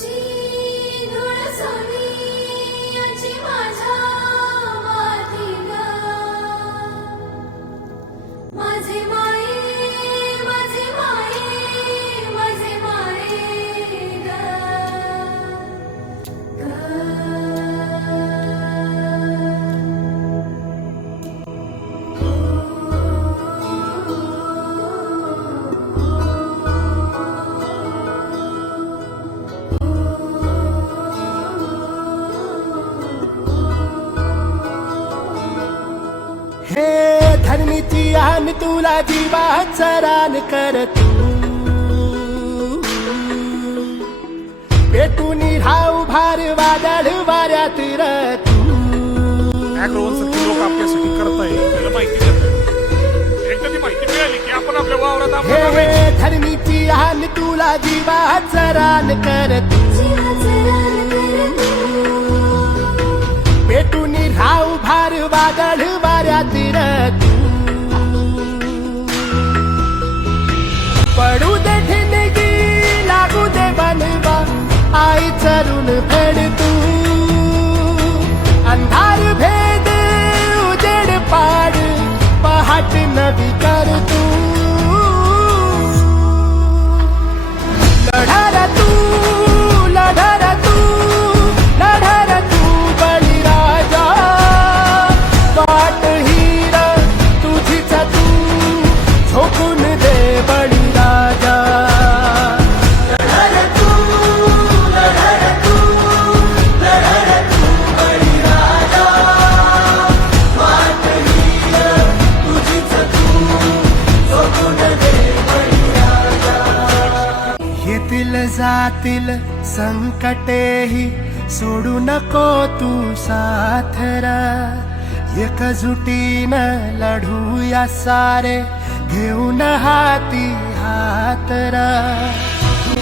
तुझी धूळ सोनियाची माझ्या माथी ग, माझे माये माझे माये माझे माये हे धरणीची आन तुला जीवाचा रान कर तू, पेटून राहू भार वादळ वाऱ्यात र तू. अॅग्रोवनसारखी लोक आपल्यासाठी करताय आपल्याला माहिती देतात. एकदा ती माहिती मिळाली की आपण आपल्या वावरात हे आपल्याला हे धरणीची आन तुला जीवाचा रान कर तू, पेटून राहू भार वादळ वाऱ्यात र तू. पडू दे ठिणगी लागू दे बनवा आई चरून फेड तू, अंधार भेद उजेड पाड पहाट नवी कर तू. लढा तू लढा तू लढा तू बळीराजा, वाट हीर तुझीच तू झोकून दे बळीराजा. लढा तू लढा तू लढा तू बळीराजा, वाट हीर तुझीच तू झोकून दे बळीराजा. येतील जातील संकटेही सोडू नको तू साथरा, एकजुटीनं लढूया सारे घेऊन हाती हातरा.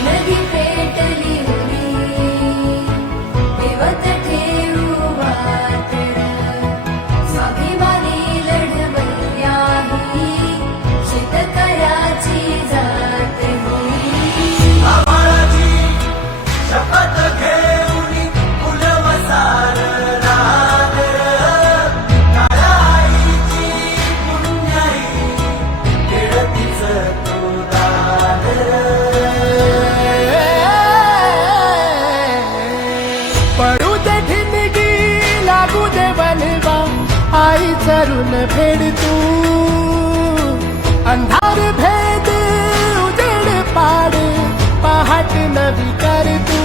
नदी पेटली उडी देवत ठेवू वातर, स्वाभिमानी लढवय्याही शेतकऱ्याची जात होई. शपथ घेऊन फुलवसार पडू दे ठिणगी लागू दे बनवा आई चरून फेड तू, अंधार भेद उजेड पाड पहाट नवी कर तू.